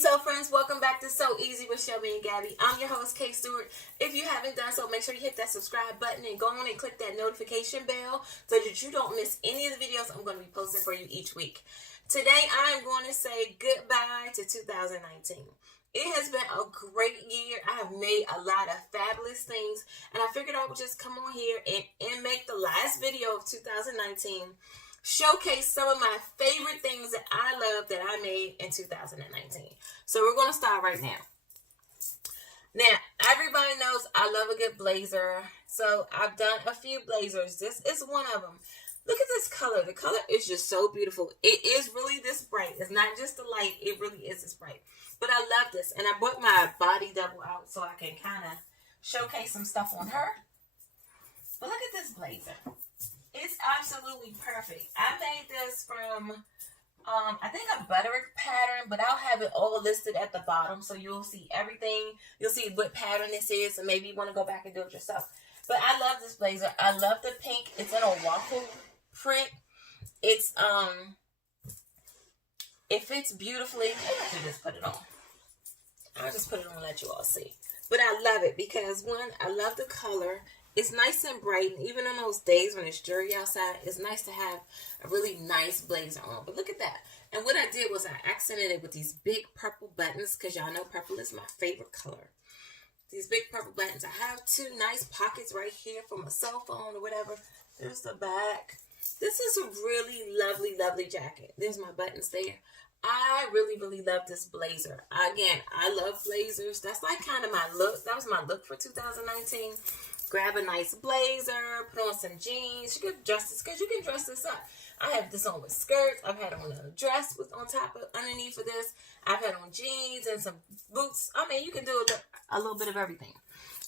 So friends, welcome back to So Easy with Shelby and Gabby. I'm your host, Kay Stewart. If you haven't done so, make sure you hit that subscribe button and go on and click that notification bell so that you don't miss any of the videos I'm going to be posting for you each week. Today, I'm going to say goodbye to 2019. It has been a great year. I have made a lot of fabulous things, and I figured I would just come on here and make the last video of 2019 showcase some of my favorite things that I love that I made in 2019. So we're going to start right now. Now, everybody knows I love a good blazer. So I've done a few blazers. This is one of them. Look at this color. The color is just so beautiful. It is really this bright. It's not just the light. It really is this bright. But I love this. And I brought my body double out so I can kind of showcase some stuff on her. But look at this blazer. It's absolutely perfect. I made this from, I think a butterick pattern, but I'll have it all listed at the bottom, so you'll see everything. You'll see what pattern this is, and maybe you want to go back and do it yourself. But I love this blazer. I love the pink. It's in a waffle print. It's, it fits beautifully. I should just put it on. I'll just put it on and let you all see. But I love it because, one, I love the color. It's nice and bright, and even on those days when it's dreary outside, it's nice to have a really nice blazer on. But look at that. And what I did was I accented it with these big purple buttons, because y'all know purple is my favorite color. These big purple buttons. I have two nice pockets right here for my cell phone or whatever. There's the back. This is a really lovely, lovely jacket. There's my buttons there. I really, really love this blazer. Again, I love blazers. That's like kind of my look. That was my look for 2019. Grab a nice blazer, put on some jeans. You can dress this because you can dress this up. I have this on with skirts. I've had on a dress with on top of underneath of this. I've had on jeans and some boots. I mean, you can do a little bit of everything.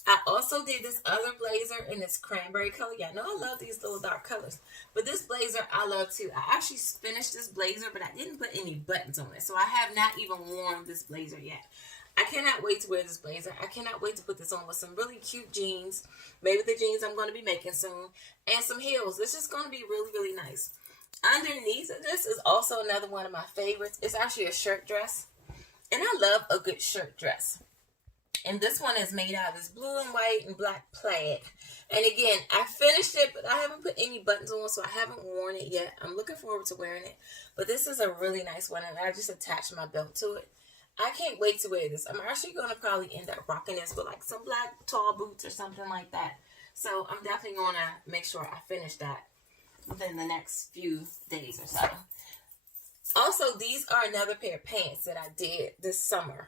I also did this other blazer in this cranberry color. Y'all know I love these little dark colors. But this blazer I love too. I actually finished this blazer, but I didn't put any buttons on it. So I have not even worn this blazer yet. I cannot wait to wear this blazer. I cannot wait to put this on with some really cute jeans. Maybe the jeans I'm going to be making soon. And some heels. This is going to be really, really nice. Underneath of this is also another one of my favorites. It's actually a shirt dress. And I love a good shirt dress. And this one is made out of this blue and white and black plaid. And again, I finished it, but I haven't put any buttons on, so I haven't worn it yet. I'm looking forward to wearing it. But this is a really nice one, and I just attached my belt to it. I can't wait to wear this. I'm actually going to probably end up rocking this with like some black tall boots or something like that. So I'm definitely going to make sure I finish that within the next few days or so. Also, these are another pair of pants that I did this summer.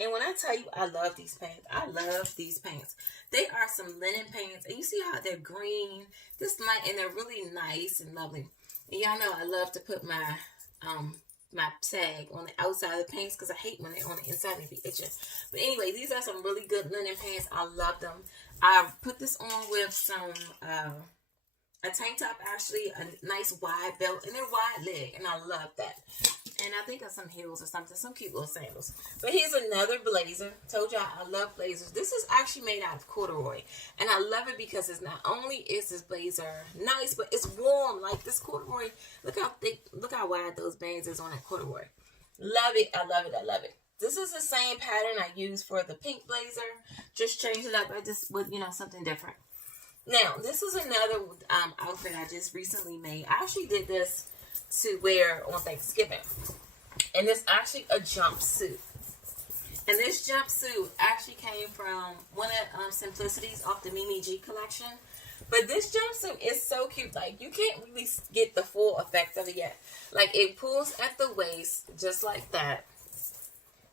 And when I tell you I love these pants, I love these pants. They are some linen pants. And you see how they're green, this light, and they're really nice and lovely. And y'all know I love to put my my tag on the outside of the pants because I hate when they're on the inside and they be itching. But anyway, these are some really good linen pants. I love them. I put this on with some a tank top, actually, a nice wide belt, and they're wide leg, and I love that. And I think of some heels or something, some cute little sandals. But here's another blazer. Told y'all I love blazers. This is actually made out of corduroy. And I love it because it's not only is this blazer nice, but it's warm. Like this corduroy, look how thick, look how wide those bands is on that corduroy. Love it, I love it, I love it. This is the same pattern I used for the pink blazer. Just changed it up. I just with, something different. Now, this is another outfit I just recently made. I actually did this to wear on Thanksgiving. And it's actually a jumpsuit. And this jumpsuit actually came from one of Simplicity's off the Mimi G collection. But this jumpsuit is so cute. Like, you can't really get the full effect of it yet. Like, it pulls at the waist just like that.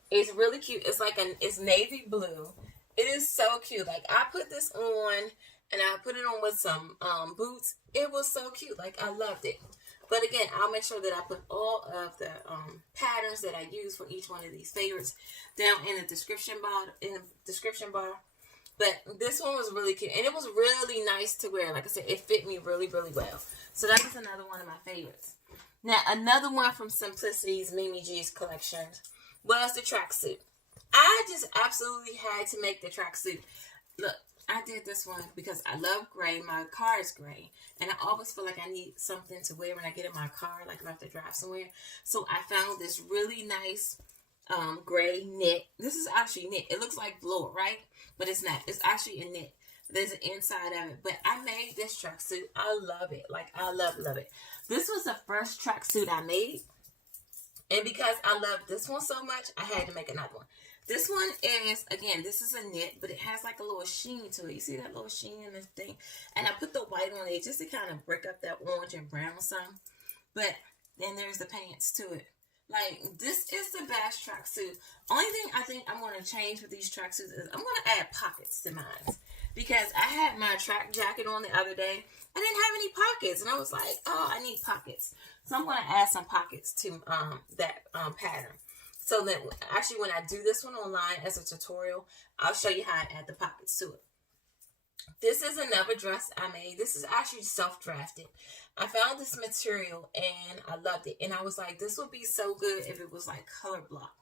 It's really cute. It's like it's navy blue. It is so cute. Like, I put this on and I put it on with some boots. It was so cute. Like, I loved it. But again, I'll make sure that I put all of the patterns that I use for each one of these favorites down in the description bar. But this one was really cute. And it was really nice to wear. Like I said, it fit me really, really well. So that was another one of my favorites. Now, another one from Simplicity's Mimi G's collection was the tracksuit. I just absolutely had to make the tracksuit. Look, I did this one because I love gray. My car is gray. And I always feel like I need something to wear when I get in my car, like if I have to drive somewhere. So I found this really nice gray knit. This is actually knit. It looks like velour, right? But it's not. It's actually a knit. There's an inside of it. But I made this tracksuit. I love it. Like, I love it. This was the first tracksuit I made. And because I love this one so much, I had to make another one. This one is, again, this is a knit, but it has like a little sheen to it. You see that little sheen in this thing? And I put the white on it just to kind of break up that orange and brown some. But then there's the pants to it. Like, this is the best tracksuit. Only thing I think I'm going to change with these tracksuits is I'm going to add pockets to mine. Because I had my track jacket on the other day. I didn't have any pockets. And I was like, oh, I need pockets. So I'm going to add some pockets to that pattern. So that actually when I do this one online as a tutorial, I'll show you how I add the pockets to it. This is another dress I made. This is actually self-drafted. I found this material and I loved it. And I was like, this would be so good if it was like color block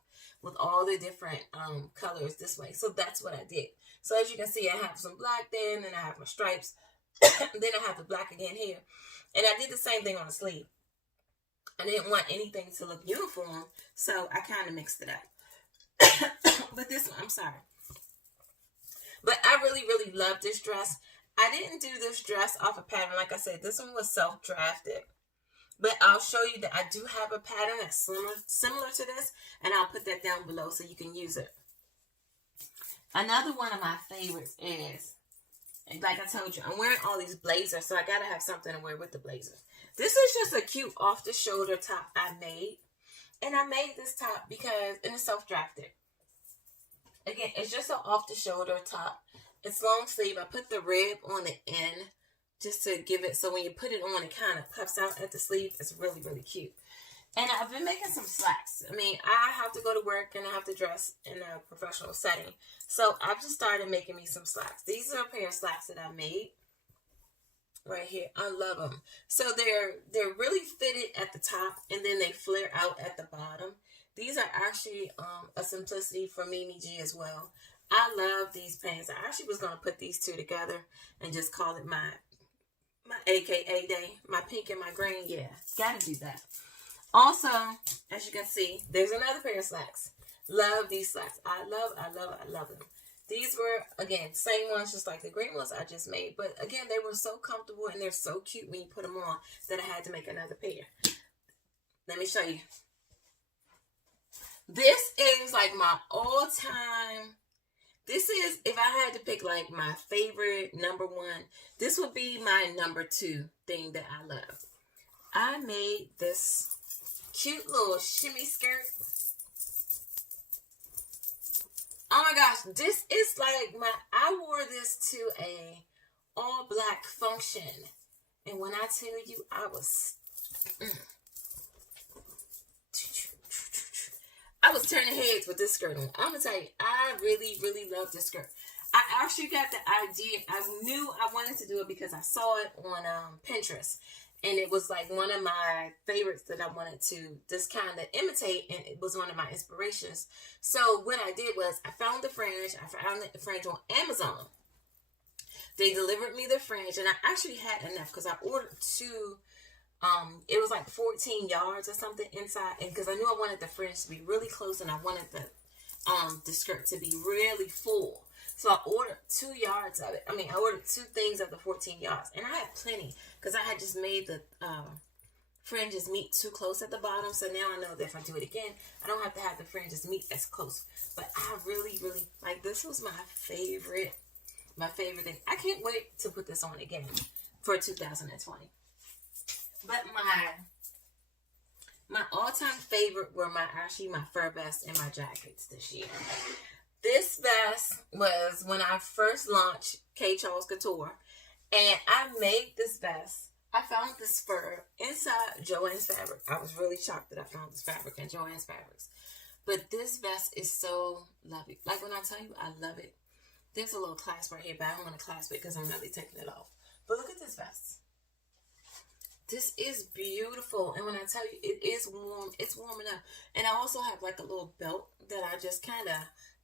with all the different colors this way. So that's what I did. So as you can see, I have some black there, and then I have my stripes. Then I have the black again here. And I did the same thing on the sleeve. I didn't want anything to look uniform, so I kind of mixed it up. But this one, I'm sorry. But I really, really love this dress. I didn't do this dress off a pattern. Like I said, this one was self-drafted. But I'll show you that I do have a pattern that's similar to this, and I'll put that down below so you can use it. Another one of my favorites is, like I told you, I'm wearing all these blazers, so I got to have something to wear with the blazers. This is just a cute off-the-shoulder top I made. And I made this top because, and it's self-drafted. Again, it's just an off-the-shoulder top. It's long sleeve. I put the rib on the end just to give it, so when you put it on, it kind of puffs out at the sleeve. It's really, really cute. And I've been making some slacks. I mean, I have to go to work and I have to dress in a professional setting. So I've just started making me some slacks. These are a pair of slacks that I made right here. I love them. So they're really fitted at the top, and then they flare out at the bottom. These are actually a Simplicity from Mimi G as well. I love these pants. I actually was going to put these two together and just call it my AKA day. My pink and my green. Yeah, gotta do that. Also, as you can see, there's another pair of slacks. Love these slacks. I love them. These were, again, same ones, just like the green ones I just made. But again, they were so comfortable and they're so cute when you put them on that I had to make another pair. Let me show you. This is like my all-time. This is, if I had to pick like my favorite number one, this would be my number two thing that I love. I made this cute little shimmy skirt. Oh my gosh, this is like I wore this to a all black function. And when I tell you, I was turning heads with this skirt on. I'm gonna tell you, I really, really love this skirt. I actually got the idea. I knew I wanted to do it because I saw it on Pinterest. And it was like one of my favorites that I wanted to just kind of imitate. And it was one of my inspirations. So what I did was I found the fringe. I found the fringe on Amazon. They delivered me the fringe. And I actually had enough because I ordered two. It was like 14 yards or something inside. And because I knew I wanted the fringe to be really close. And I wanted the skirt to be really full. So I ordered 2 yards of it. I ordered 2 things of the 14 yards. And I had plenty because I had just made the fringes meet too close at the bottom. So now I know that if I do it again, I don't have to have the fringes meet as close. But I really, really, like, this was my favorite thing. I can't wait to put this on again for 2020. But my all-time favorite were my fur vest and my jackets this year. This vest was when I first launched K. Charles Couture, and I made this vest. I found this fur inside Joann's Fabric. I was really shocked that I found this fabric in Joann's Fabrics. But this vest is so lovely. Like when I tell you I love it. There's a little clasp right here, but I don't want to clasp it because I'm going to be taking it off. But look at this vest. This is beautiful. And when I tell you it is warm, it's warm enough. And I also have like a little belt that I just kind of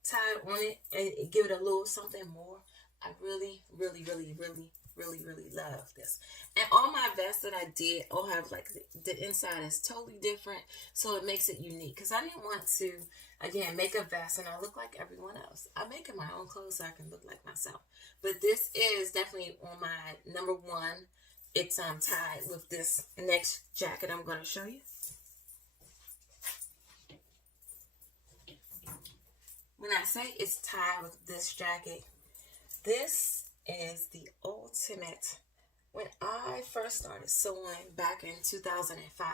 tie on it and give it a little something more. I really, really, really, really really, really love this. And all my vests that I did all have like the inside is totally different, so it makes it unique. Because I didn't want to, again, make a vest and I look like everyone else. I'm making my own clothes so I can look like myself. But this is definitely on my number one. It's tied with this next jacket I'm going to show you. When I say it's tied with this jacket, this is the ultimate. When I first started sewing back in 2005,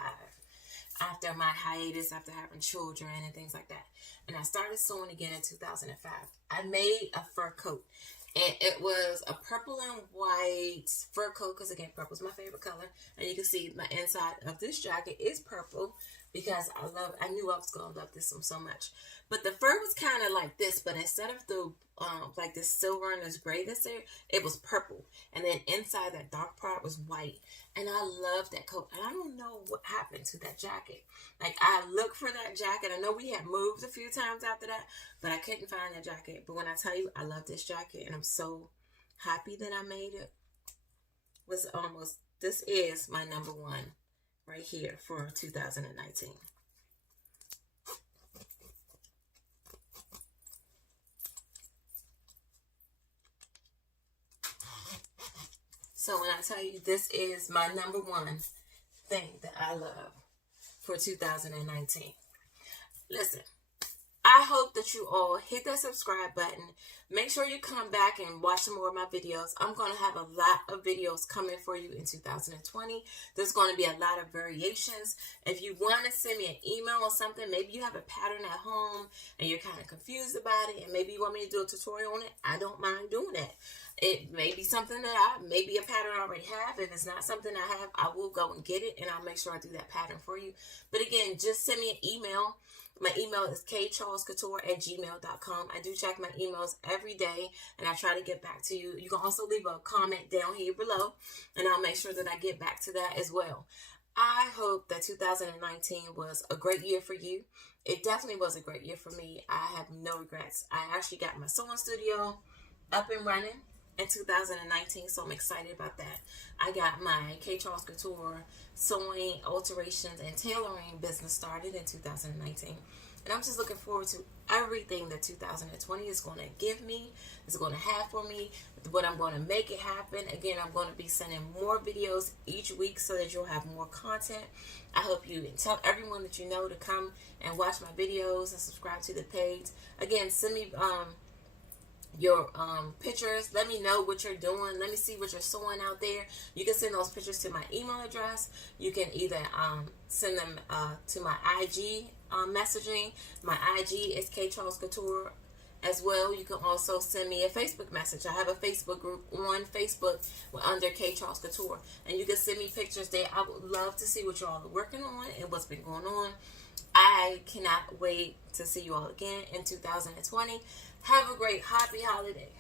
after my hiatus, after having children and things like that, and I started sewing again in 2005, I made a fur coat. And it was a purple and white fur coat, because again, purple is my favorite color. And you can see my inside of this jacket is purple, because I knew I was going to love this one so much. But the fur was kind of like this, but instead of the like this silver and this gray that's there, it was purple. And then inside that dark part was white. And I love that coat. And I don't know what happened to that jacket. Like, I looked for that jacket. I know we had moved a few times after that, but I couldn't find that jacket. But when I tell you, I love this jacket, and I'm so happy that I made it. This is my number one right here for 2019. So when I tell you this is my number one thing that I love for 2019. Listen, I hope that you all hit that subscribe button. Make sure you come back and watch some more of my videos. I'm going to have a lot of videos coming for you in 2020. There's going to be a lot of variations. If you want to send me an email or something, maybe you have a pattern at home and you're kind of confused about it, and maybe you want me to do a tutorial on it, I don't mind doing that. It may be something that maybe a pattern I already have. If it's not something I have, I will go and get it, and I'll make sure I do that pattern for you. But again, just send me an email. My email is kcharlescouture@gmail.com. I do check my emails every day, and I try to get back to you. You can also leave a comment down here below, and I'll make sure that I get back to that as well. I hope that 2019 was a great year for you. It definitely was a great year for me. I have no regrets. I actually got my sewing studio up and running in 2019, so I'm excited about that. I got my K. Charles Couture sewing, alterations, and tailoring business started in 2019. And I'm just looking forward to everything that 2020 is going to give me, is going to have for me, but I'm going to make it happen. Again, I'm going to be sending more videos each week so that you'll have more content. I hope you tell everyone that you know to come and watch my videos and subscribe to the page. Again, send me your pictures. Let me know what you're doing. Let me see what you're sewing out there. You can send those pictures to my email address. You can either send them to my IG messaging. My IG is K. Charles Couture as well. You can also send me a Facebook message. I have a Facebook group on Facebook under K. Charles Couture, and you can send me pictures there. I would love to see what you all are working on and what's been going on. I cannot wait to see you all again in 2020. Have a great, happy holiday.